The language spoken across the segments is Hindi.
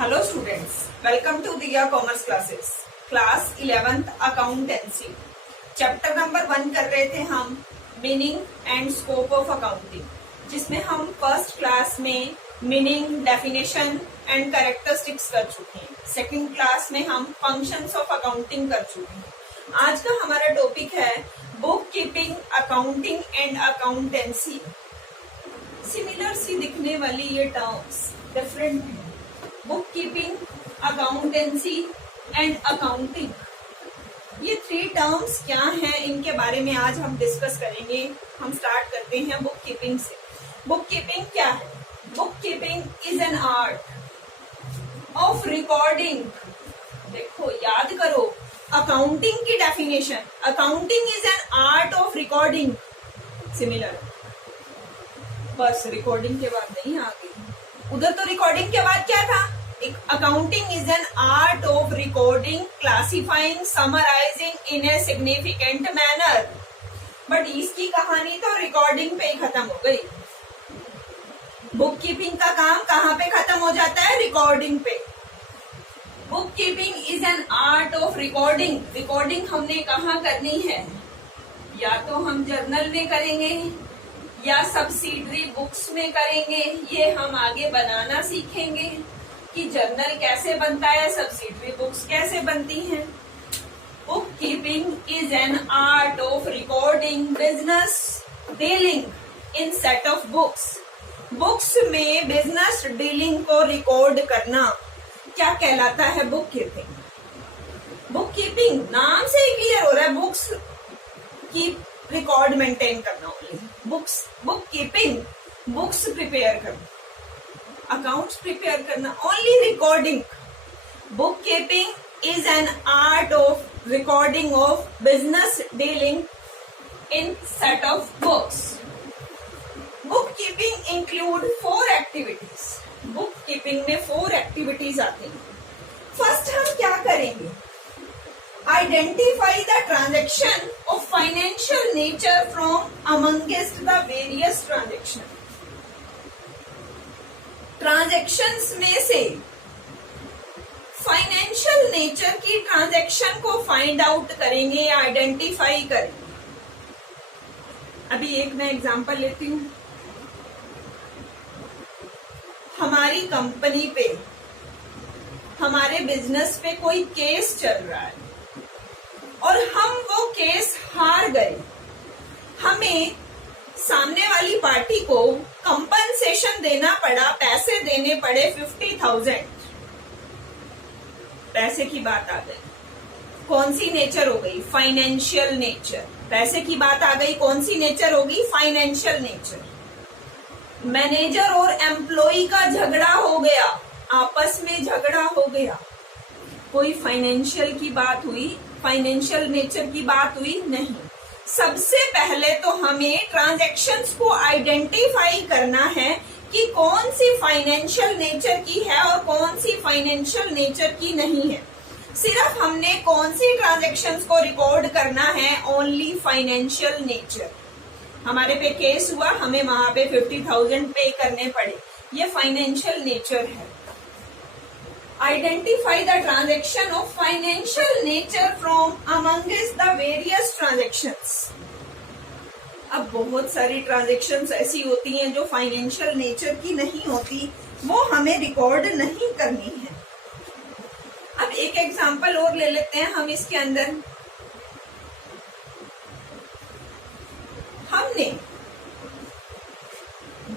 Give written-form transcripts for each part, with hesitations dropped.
हेलो स्टूडेंट्स, वेलकम टू दिया commerce classes. Class 11th accountancy chapter number 1 कर रहे थे हम, meaning and scope of accounting, जिसमें हम फर्स्ट क्लास में मीनिंग, डेफिनेशन एंड कैरेक्टरिस्टिक्स कर चुके हैं। सेकंड क्लास में हम फंक्शंस ऑफ अकाउंटिंग कर चुके हैं। आज का हमारा टॉपिक है book keeping, accounting and accountancy. Similar सी दिखने वाली ये टर्म्स डिफरेंट है। Book keeping, accountancy and accounting, ये 3 टर्म्स क्या हैं, इनके बारे में आज हम डिस्कस करेंगे। हम स्टार्ट करते हैं बुक कीपिंग से। बुक कीपिंग क्या है? Book keeping is an art of recording. देखो, याद करो अकाउंटिंग की definition. Accounting is an art of recording. Similar, बस रिकॉर्डिंग के बाद नहीं आ गई। उधर तो रिकॉर्डिंग के बाद क्या था? Accounting is an art of recording, classifying, summarising in a significant manner. But इसकी कहानी तो रिकॉर्डिंग पे ही खत्म हो गई। बुक कीपिंग का काम कहाँ पे खत्म हो जाता है? रिकॉर्डिंग पे। Book keeping is an art of recording. Recording हमने कहाँ करनी है? या तो हम जर्नल में करेंगे या सब्सिडरी बुक्स में करेंगे। ये हम आगे बनाना सीखेंगे कि जर्नल कैसे बनता है, सब्सिडरी बुक्स कैसे बनती हैं। Book keeping is an art of recording business dealing in set of books. Books में बिजनेस डीलिंग को रिकॉर्ड करना क्या कहलाता है? Book keeping. बुक कीपिंग नाम से ही क्लियर हो रहा है, बुक्स की रिकॉर्ड मेंटेन करना। Only books, book keeping, books prepare करना, अकाउंट्स प्रिपेयर करना, only recording. Book keeping is an art of recording of business dealing in set of books. Book keeping include 4 activities. Book keeping में 4 एक्टिविटीज आती हैं। फर्स्ट हम क्या करेंगे? Identify the transaction of financial nature from amongst the various transaction. Transactions में से फाइनेंशियल नेचर की ट्रांजैक्शन को फाइंड आउट करेंगे या आइडेंटिफाई करेंगे। अभी एक मैं एग्जांपल लेती हूं। हमारी कंपनी पे, हमारे बिजनेस पे कोई केस चल रहा है और हम वो केस हार गए। हमें सामने वाली पार्टी को कंपनसेशन देना पड़ा, पैसे देने पड़े 50,000। पैसे की बात आ गई, कौन सी नेचर हो गई? Financial nature. पैसे की बात आ गई, कौन सी नेचर होगी? Financial nature. मैनेजर और एम्प्लॉय का झगड़ा हो गया, आपस में झगड़ा हो गया। कोई फाइनेंशियल की बात हुई? फाइनेंशियल नेचर की बात हुई? नहीं। सबसे पहले तो हमें ट्रांजैक्शंस को आइडेंटिफाई करना है कि कौन सी फाइनेंशियल नेचर की है और कौन सी फाइनेंशियल नेचर की नहीं है। सिर्फ हमने कौन सी ट्रांजैक्शंस को रिकॉर्ड करना है? Only financial nature. हमारे पे केस हुआ, हमें वहां पे 50,000 पे करने पड़े, ये फाइनेंशियल नेचर है। Identify the transaction of financial nature from amongst the various transactions. अब बहुत सारी ट्रांजेक्शंस ऐसी होती हैं जो फाइनेंशियल नेचर की नहीं होती, वो हमें रिकॉर्ड नहीं करनी है। अब एक एग्जांपल और ले लेते हैं हम इसके अंदर। हमने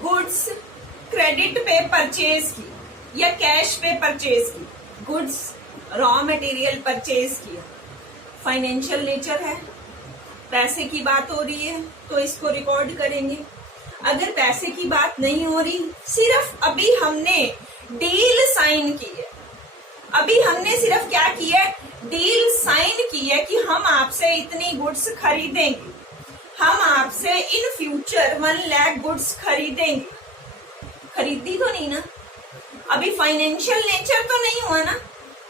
गुड्स क्रेडिट पे परचेज की या कैश पे परचेज की। गुड्स, रॉ मटेरियल परचेज किया, फाइनेंशियल नेचर है। पैसे की बात हो रही है तो इसको रिकॉर्ड करेंगे। अगर पैसे की बात नहीं हो रही, सिर्फ अभी हमने डील साइन की है, अभी हमने सिर्फ क्या किया है? डील साइन की है कि हम आपसे इतनी गुड्स खरीदेंगे, हम आपसे इन फ्यूचर 1 लाख गुड्स खरीदेंगे। खरीदी तो नहीं ना, अभी फाइनेंशियल नेचर तो नहीं हुआ ना,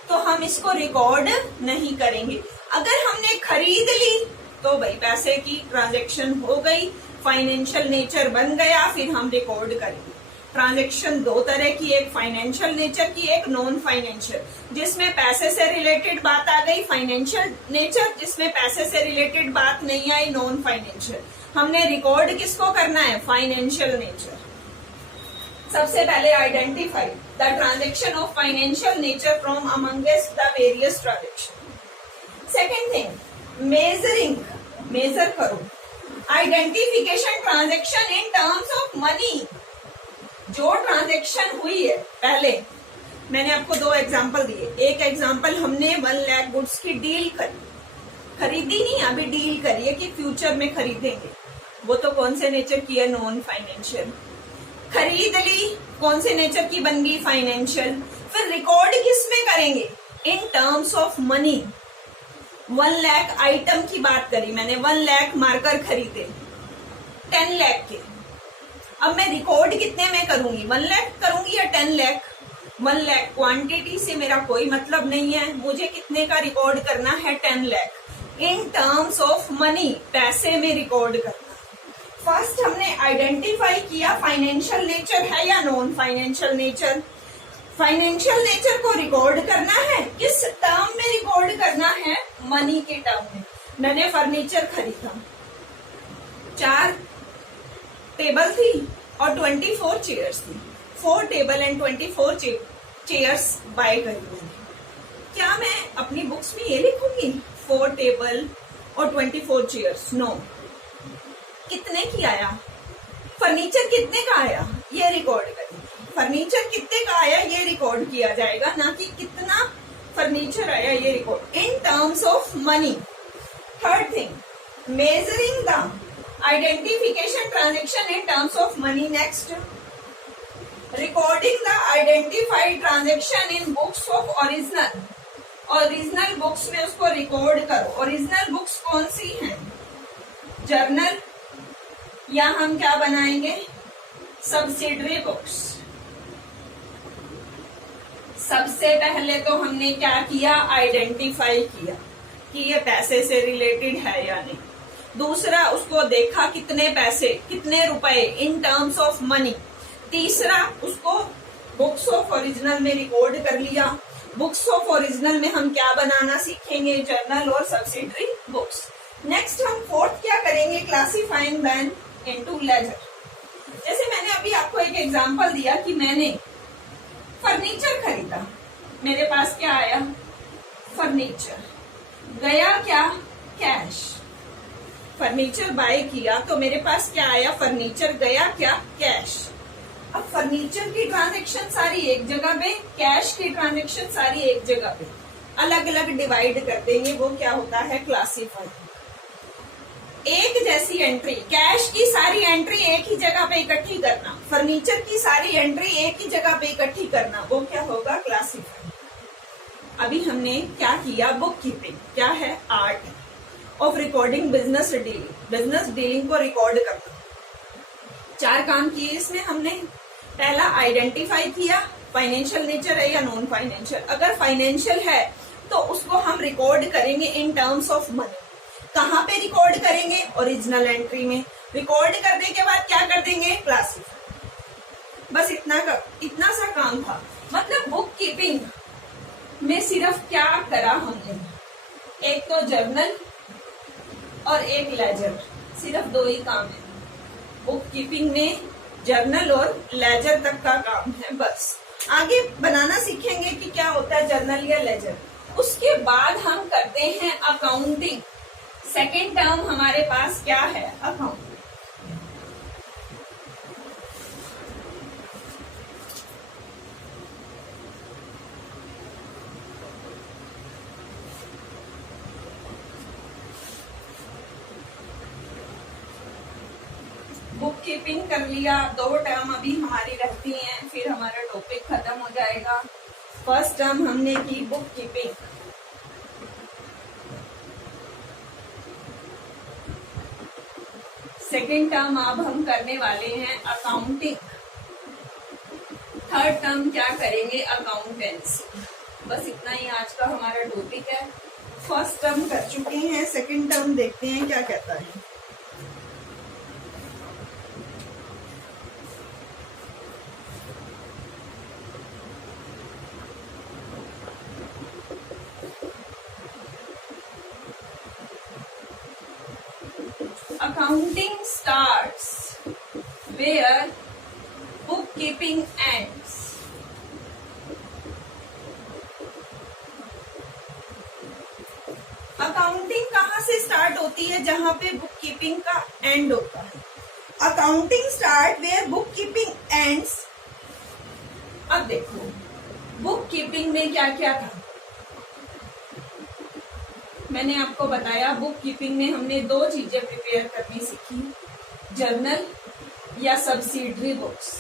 तो हम इसको रिकॉर्ड नहीं करेंगे। अगर हमने खरीद ली तो भाई पैसे की ट्रांजैक्शन हो गई, फाइनेंशियल नेचर बन गया, फिर हम रिकॉर्ड करेंगे। ट्रांजैक्शन दो तरह की, एक फाइनेंशियल नेचर की, एक नॉन फाइनेंशियल, जिसमें पैसे से रिलेटेड बात आ गई फाइनेंशियल नेचर, जिसमें पैसे से रिलेटेड बात नहीं आई नॉन फाइनेंशियल। हमने रिकॉर्ड किसको करना है? Financial nature. सबसे पहले identify the transaction of financial nature from amongst the various transaction. Second thing, measuring, measure करो। Identification transaction in terms of money. जो ट्रांजेक्शन हुई है, पहले मैंने आपको दो एग्जांपल दिए। एक एग्जांपल, हमने 1 लाख गुड्स की डील करी, खरीदी नहीं, अभी डील करी है कि फ्यूचर में खरीदेंगे। वो तो कौन से नेचर की है? Non financial. खरीद ली, कौन से नेचर की बन गई? फाइनेंशियल। फिर रिकॉर्ड किस में करेंगे? इन terms of money. 1 lakh item की बात करी मैंने, 1 लाख मार्कर खरीदे 10 लाख के। अब मैं रिकॉर्ड कितने में करूंगी? 1 लाख करूंगी या 10 लाख? 1 लाख। क्वांटिटी से मेरा कोई मतलब नहीं है, मुझे कितने का रिकॉर्ड करना है? 10 लाख। इन टर्म्स ऑफ मनी, पैसे में रिकॉर्ड करना। फर्स्ट हमने आइडेंटिफाई किया फाइनेंशियल नेचर है या non financial nature. Financial nature को रिकॉर्ड करना है, किस टर्म में रिकॉर्ड करना है? मनी के टर्म में। मैंने फर्नीचर खरीदा, 4 टेबल थी और 24 चेयर्स थी। 4 टेबल एंड 24 चेयर्स बाय करी मैंने। क्या मैं अपनी बुक्स में ये लिखूंगी 4 टेबल और 24 चेयर्स? नो। कितने की आया? फर्नीचर कितने का आया ये रिकॉर्ड करेंगे। फर्नीचर कितने का आया ये रिकॉर्ड किया जाएगा, ना कि कितना फर्नीचर आया ये record in terms of money. Third thing, measuring the identification transaction in terms of money. Next, recording the identified transaction in books of original. Original books में उसको रिकॉर्ड करो। ओरिजिनल बुक्स कौन सी हैं? जर्नल, या हम क्या बनाएंगे? Subsidiary books. सबसे पहले तो हमने क्या किया? आइडेंटिफाई किया कि ये पैसे से रिलेटेड है या नहीं। दूसरा, उसको देखा कितने पैसे, कितने रुपए इन टर्म्स ऑफ मनी। तीसरा, उसको बुक्स ऑफ ओरिजिनल में रिकॉर्ड कर लिया। बुक्स ऑफ ओरिजिनल में हम क्या बनाना सीखेंगे? जर्नल और सब्सिडरी बुक्स। नेक्स्ट हम फोर्थ क्या करेंगे? Classifying them into ledger. जैसे मैंने अभी आपको एक एग्जांपल दिया कि मैंने फर्नीचर खरीदा, मेरे पास क्या आया? फर्नीचर। गया क्या? कैश। फर्नीचर बाय किया तो मेरे पास क्या आया? फर्नीचर। गया क्या? कैश। अब फर्नीचर की ट्रांजैक्शन सारी एक जगह पे, कैश की ट्रांजैक्शन सारी एक जगह पे, अलग अलग डिवाइड कर देंगे। वो क्या होता है? क्लासिफाई। एक जैसी एंट्री, कैश की सारी एंट्री एक ही जगह पे इकट्ठी करना, फर्नीचर की सारी एंट्री एक ही जगह पे इकट्ठी करना, वो क्या होगा? क्लासिफाई। अभी हमने क्या किया? Book keeping. क्या है? Art of recording business dealing. Business dealing को रिकॉर्ड करना। 4 काम किए इसमें हमने। पहला, आइडेंटिफाई किया फाइनेंशियल नेचर है या नॉन फाइनेंशियल। अगर फाइनेंशियल है तो उसको हम रिकॉर्ड करेंगे इन टर्म्स ऑफ मनी। कहाँ पे रिकॉर्ड करेंगे? ओरिजिनल एंट्री में। रिकॉर्ड करने के बाद क्या कर देंगे? क्लासिफाई। बस इतना सा काम था। मतलब बुक कीपिंग में सिर्फ क्या करा हमने? एक तो जर्नल और एक लेजर, सिर्फ 2 ही काम है। बुक कीपिंग में जर्नल और लेजर तक का काम है बस। आगे बनाना सीखेंगे कि क्या होता है जर्नल या लेजर। उसके बाद हम करते हैं अकाउंटिंग। सेकेंड टर्म हमारे पास क्या है? अकाउंटिंग। बुक कीपिंग कर लिया, 2 टर्म अभी हमारी रहती हैं, फिर हमारा टॉपिक खत्म हो जाएगा। फर्स्ट टर्म हमने की बुक कीपिंग। सेकेंड टर्म अब हम करने वाले हैं अकाउंटिंग। थर्ड टर्म क्या करेंगे? अकाउंटेंसी। बस इतना ही आज का हमारा टॉपिक है। फर्स्ट टर्म कर चुके हैं, सेकेंड टर्म देखते हैं क्या कहता है। Accounting starts where bookkeeping ends. Accounting कहाँ से स्टार्ट होती है? जहां पे बुक कीपिंग का एंड होता है. Accounting start where book keeping ends. अब देखो बुक कीपिंग में क्या क्या था. मैंने आपको बताया बुक कीपिंग में हमने 2 चीजें प्रिपेयर करनी सीखी, जर्नल या सब्सिडरी बुक्स.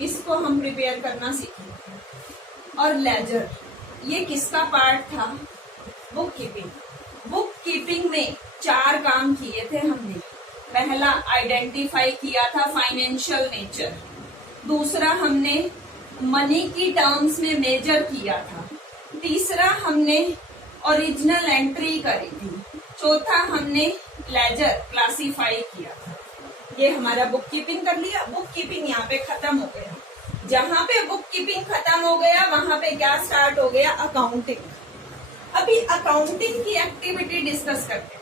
इसको हम प्रिपेयर करना सीखे. और लेजर, ये किसका पार्ट था? Book keeping. बुक कीपिंग में 4 काम किए थे हमने. पहला आइडेंटिफाई किया था फाइनेंशियल नेचर. दूसरा हमने मनी की टर्म्स में मेजर किया था. तीसरा हमने ओरिजिनल एंट्री करी थी. चौथा हमने लेजर क्लासिफाई किया था. ये हमारा बुक कीपिंग कर लिया. बुक कीपिंग यहाँ पे खत्म हो गया. जहां पे बुक कीपिंग खत्म हो गया वहां पे क्या स्टार्ट हो गया? अकाउंटिंग. अभी अकाउंटिंग की एक्टिविटी डिस्कस करते हैं.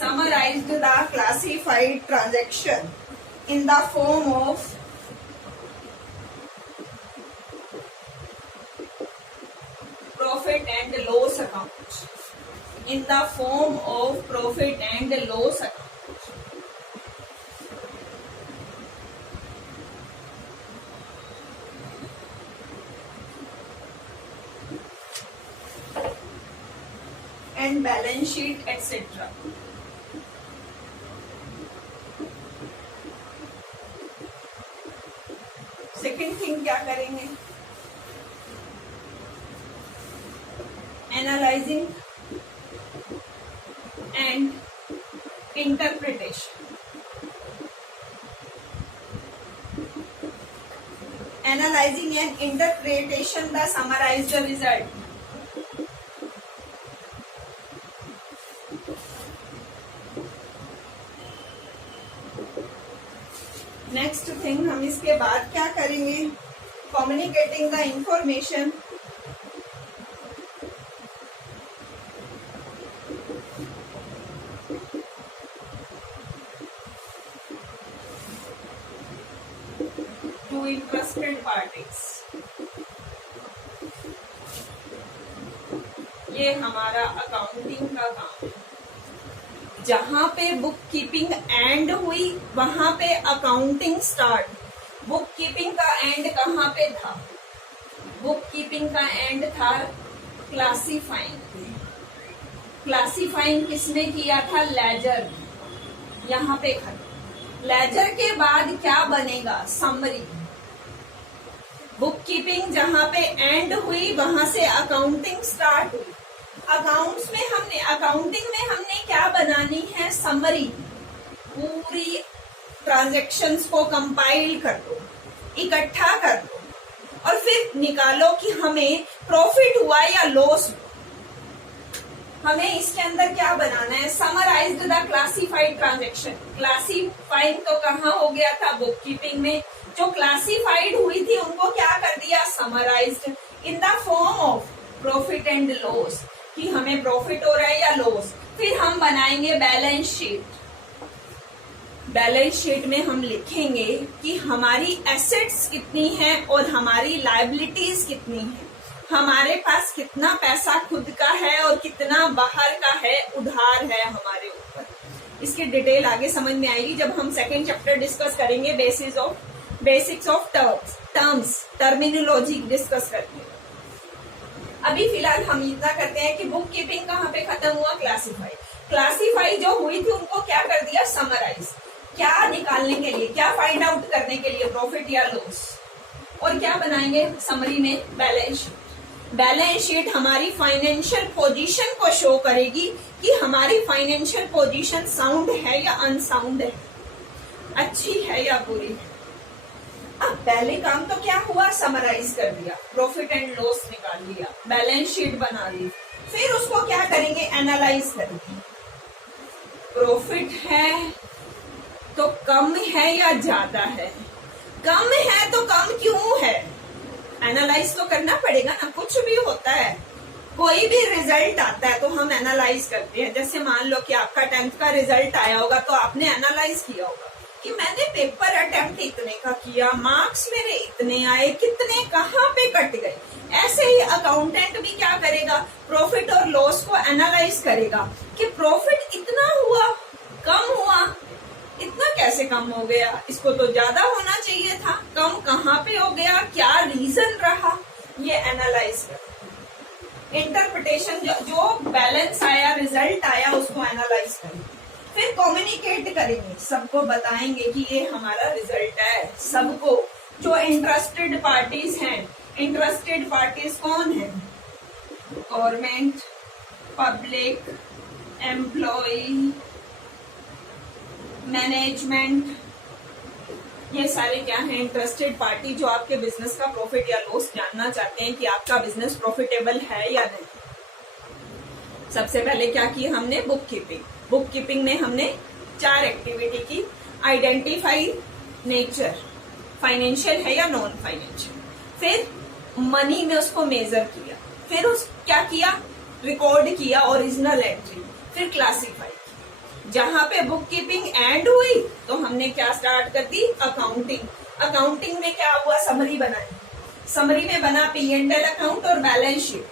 Summarized the classified transaction in the form of profit and loss account. In the form of profit and loss account. And balance sheet, etc. Second thing क्या करेंगे? Analysing and interpretation. Analysing and interpretation the summarised result. Next thing हम इसके बाद क्या करेंगे? Communicating the information to interested parties. ये हमारा अकाउंटिंग का काम है. जहां पे बुक कीपिंग एंड हुई वहां पे अकाउंटिंग स्टार्ट. बुक कीपिंग का एंड कहाँ पे था? बुक कीपिंग का एंड था क्लासिफाइंग. क्लासिफाइंग किसने किया था? लेजर. यहाँ पे खत्म. लेजर के बाद क्या बनेगा? समरी. बुक कीपिंग जहां पे एंड हुई वहां से अकाउंटिंग स्टार्ट हुई. अकाउंटिंग में हमने क्या बनानी है? समरी. पूरी ट्रांजैक्शंस को कंपाइल कर दो, इकट्ठा कर दो और फिर निकालो कि हमें प्रॉफिट हुआ या लॉस हुआ. हमें इसके अंदर क्या बनाना है? Summarised the classified transaction. Classifying तो कहाँ हो गया था? बुक कीपिंग में. जो क्लासिफाइड हुई थी उनको क्या कर दिया? Summarised in the form of profit and loss, कि हमें प्रॉफिट हो रहा है या लॉस. फिर हम बनाएंगे बैलेंस शीट. बैलेंस शीट में हम लिखेंगे कि हमारी एसेट्स कितनी हैं और हमारी लायबिलिटीज कितनी हैं. हमारे पास कितना पैसा खुद का है और कितना बाहर का है, उधार है हमारे ऊपर. इसकी डिटेल आगे समझ में आएगी जब हम सेकेंड चैप्टर डिस्कस करेंगे. Basics of terms, terminology discuss करेंगे. अभी फिलहाल हम इतना करते हैं कि बुक कीपिंग कहाँ पे खत्म हुआ? क्लासिफाई जो हुई थी उनको क्या कर दिया? समराइज. क्या निकालने के लिए? क्या फाइंड आउट करने के लिए? प्रॉफिट या लॉस. और क्या बनाएंगे समरी में? Balance sheet. बैलेंस शीट हमारी फाइनेंशियल पोजीशन को शो करेगी कि हमारी फाइनेंशियल पोजीशन साउंड है या अनसाउंड है, अच्छी है या बुरी है. अब पहले काम तो क्या हुआ, समराइज कर दिया, प्रॉफिट एंड लॉस निकाल लिया, बैलेंस शीट बना ली। फिर उसको क्या करेंगे, एनालाइज करेंगे। प्रॉफिट है तो कम है या ज्यादा है, कम है तो कम क्यों है, एनालाइज तो करना पड़ेगा ना। कुछ भी होता है, कोई भी रिजल्ट आता है तो हम एनालाइज करते हैं। जैसे मान लो कि आपका 10th का रिजल्ट आया होगा तो आपने एनालाइज किया होगा कि मैंने पेपर अटेम्प्ट इतने का किया, मार्क्स मेरे इतने आए, कितने कहाँ पे कट गए। ऐसे ही अकाउंटेंट भी क्या करेगा, प्रॉफिट और लॉस को एनालाइज करेगा कि प्रॉफिट इतना हुआ, कम हुआ, इतना कैसे कम हो गया, इसको तो ज्यादा होना चाहिए था, कम कहाँ पे हो गया, क्या रीजन रहा, ये एनालाइज कर। इंटरप्रिटेशन जो बैलेंस आया, रिजल्ट आया, उसको एनालाइज करेंगे। फिर कम्युनिकेट करेंगे, सबको बताएंगे कि ये हमारा रिजल्ट है। सबको, जो इंटरेस्टेड पार्टीज हैं, इंटरेस्टेड पार्टीज कौन है, गवर्नमेंट, पब्लिक, एम्प्लॉय, मैनेजमेंट, ये सारे क्या हैं, इंटरेस्टेड पार्टी जो आपके बिजनेस का प्रॉफिट या लॉस जानना चाहते हैं कि आपका बिजनेस प्रॉफिटेबल है या नहीं। सबसे पहले क्या किया हमने, बुक कीपिंग। बुक कीपिंग में हमने 4 एक्टिविटी की, आइडेंटिफाई नेचर, फाइनेंशियल है या नॉन फाइनेंशियल, फिर मनी में उसको मेजर किया, फिर उस क्या किया, रिकॉर्ड किया ओरिजिनल एंट्री, फिर क्लासीफाई। जहां पे बुक कीपिंग एंड हुई तो हमने क्या स्टार्ट कर दी, अकाउंटिंग। अकाउंटिंग में क्या हुआ, समरी बनाई, समरी में बना P&L अकाउंट और बैलेंस शीट,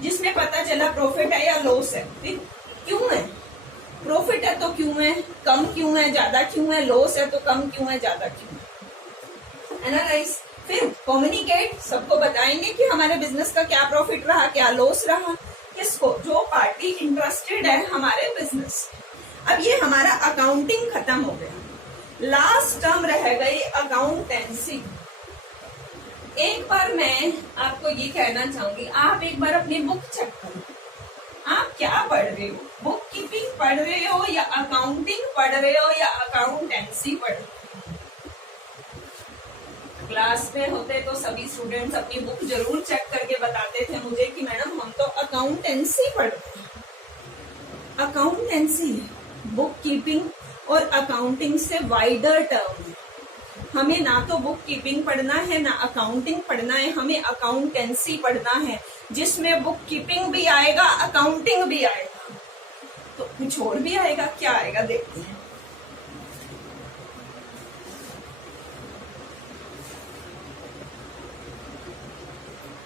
जिसमें पता चला प्रॉफिट है या लॉस है, फिर क्यों है, प्रॉफिट है तो क्यों है, कम क्यों है, ज्यादा क्यों है, लॉस है तो कम क्यों है, ज्यादा क्यों है, एनालाइज। फिर कम्युनिकेट, सबको बताएंगे कि हमारे बिजनेस का क्या प्रॉफिट रहा, क्या लॉस रहा, किसको, जो पार्टी इंटरेस्टेड है हमारे बिजनेस। अब ये हमारा अकाउंटिंग खत्म हो गया, लास्ट टर्म रह गई अकाउंटेंसी। एक बार मैं आपको ये कहना चाहूंगी, आप एक बार अपनी बुक चेक करो, आप क्या पढ़ रहे हो, बुक कीपिंग पढ़ रहे हो या अकाउंटिंग पढ़ रहे हो या अकाउंटेंसी पढ़ रहे हो। क्लास में होते तो सभी स्टूडेंट्स अपनी बुक जरूर चेक करके बताते थे मुझे कि मैडम हम तो अकाउंटेंसी पढ़ रहे हैं। अकाउंटेंसी, बुक कीपिंग और अकाउंटिंग से वाइडर टर्म है। हमें ना तो बुक कीपिंग पढ़ना है ना अकाउंटिंग पढ़ना है, हमें अकाउंटेंसी पढ़ना है, जिसमें बुक कीपिंग भी आएगा, अकाउंटिंग भी आएगा, तो कुछ और भी आएगा, क्या आएगा देखते हैं।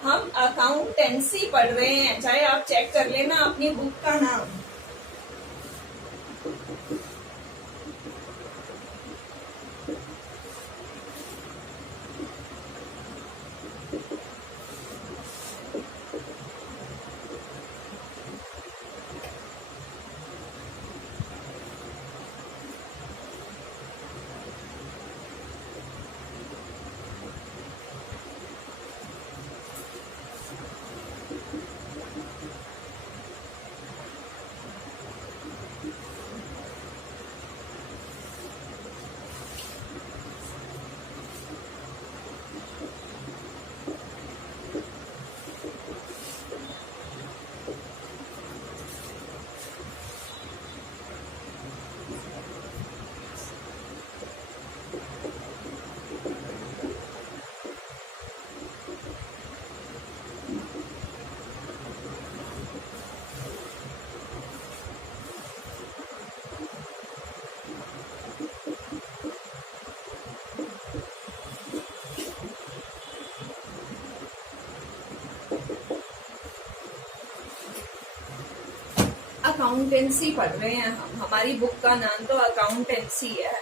हम अकाउंटेंसी पढ़ रहे हैं, चाहे आप चेक कर लेना अपनी बुक का नाम। अकाउंटेंसी पढ़ रहे हैं हम, हमारी बुक का नाम तो अकाउंटेंसी है,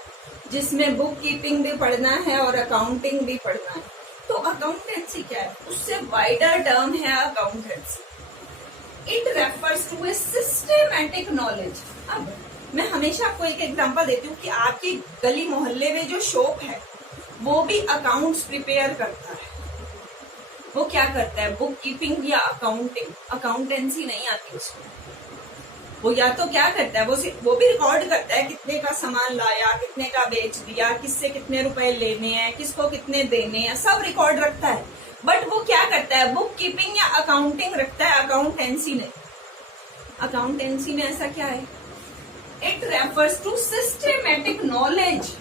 जिसमें बुक कीपिंग भी पढ़ना है और अकाउंटिंग भी पढ़ना है। तो अकाउंटेंसी क्या है, उससे वाइडर टर्म है accountancy. It refers to a systematic knowledge. अब मैं हमेशा आपको एक एग्जांपल देती हूँ कि आपकी गली मोहल्ले में जो शॉप है वो भी अकाउंट्स प्रिपेयर करता है। वो क्या करता है, बुक कीपिंग या अकाउंटिंग, अकाउंटेंसी नहीं आती उसको। वो या तो क्या करता है, वो भी रिकॉर्ड करता है कितने का सामान लाया, कितने का बेच दिया, किससे कितने रुपए लेने हैं, किसको कितने देने हैं, सब रिकॉर्ड रखता है। बट वो क्या करता है, बुक कीपिंग या अकाउंटिंग रखता है अकाउंटेंसी ने। अकाउंटेंसी में ऐसा क्या है, it refers to systematic knowledge.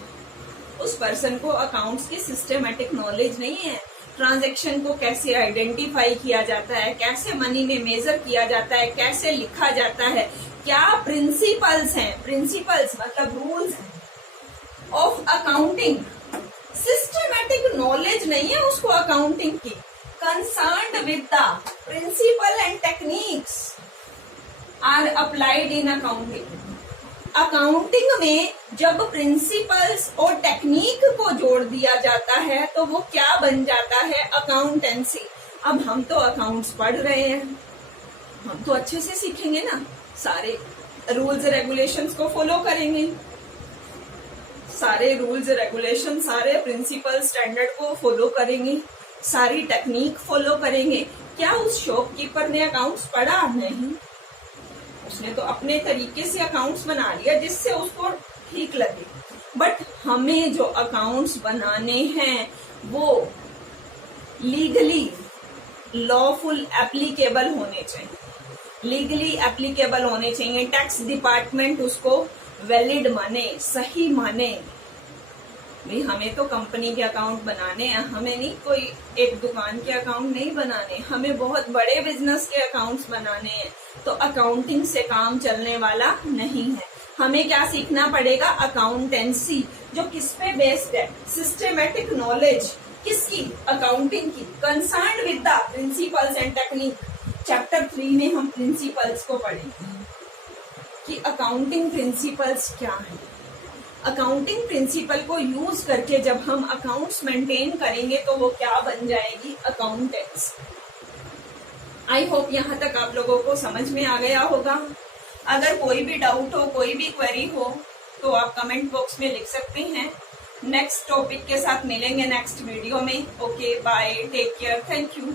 उस पर्सन को अकाउंट्स की सिस्टमेटिक नॉलेज नहीं है। ट्रांजैक्शन को कैसे आइडेंटिफाई किया जाता है, कैसे मनी में मेजर किया जाता है, कैसे लिखा जाता है, क्या प्रिंसिपल्स हैं, प्रिंसिपल्स मतलब rules of accounting. Systematic knowledge नहीं है उसको अकाउंटिंग की। Concerned with the principle and techniques are applied in accounting. Accounting में जब प्रिंसिपल्स और टेक्निक को जोड़ दिया जाता है तो वो क्या बन जाता है, अकाउंटेंसी। अब हम तो अकाउंट्स पढ़ रहे हैं, हम तो अच्छे से सीखेंगे ना, सारे रूल्स रेगुलेशंस को फॉलो करेंगे, सारे रूल्स रेगुलेशन, सारे प्रिंसिपल स्टैंडर्ड को फॉलो करेंगे, सारी टेक्निक फॉलो करेंगे। क्या उस शॉपकीपर ने अकाउंट्स पढ़ा? नहीं, उसने तो अपने तरीके से अकाउंट्स बना लिया जिससे उसको ठीक लगे। बट हमें जो अकाउंट्स बनाने हैं वो लीगली लॉफुल एप्लीकेबल होने चाहिए, लीगली एप्लीकेबल होने चाहिए। टैक्स डिपार्टमेंट उसको वैलिड माने, सही माने। भाई हमें तो कंपनी के अकाउंट बनाने हैं, हमें नहीं कोई एक दुकान के अकाउंट नहीं बनाने, हमें बहुत बड़े बिजनेस के अकाउंट्स बनाने हैं। तो अकाउंटिंग से काम चलने वाला नहीं है। हमें क्या सीखना पड़ेगा, अकाउंटेंसी, जो किस पे बेस्ड है, सिस्टमेटिक नॉलेज किसकी, अकाउंटिंग की, concerned with the principles and technique. Chapter 3 में हम प्रिंसिपल्स को पढ़ेंगे कि अकाउंटिंग प्रिंसिपल्स क्या है। अकाउंटिंग प्रिंसिपल को यूज करके जब हम अकाउंट्स मेंटेन करेंगे तो वो क्या बन जाएगी, अकाउंटेंट्स। आई होप यहाँ तक आप लोगों को समझ में आ गया होगा। अगर कोई भी डाउट हो, कोई भी क्वेरी हो तो आप कमेंट बॉक्स में लिख सकते हैं। नेक्स्ट टॉपिक के साथ मिलेंगे नेक्स्ट वीडियो में। Okay, bye, take care, thank you.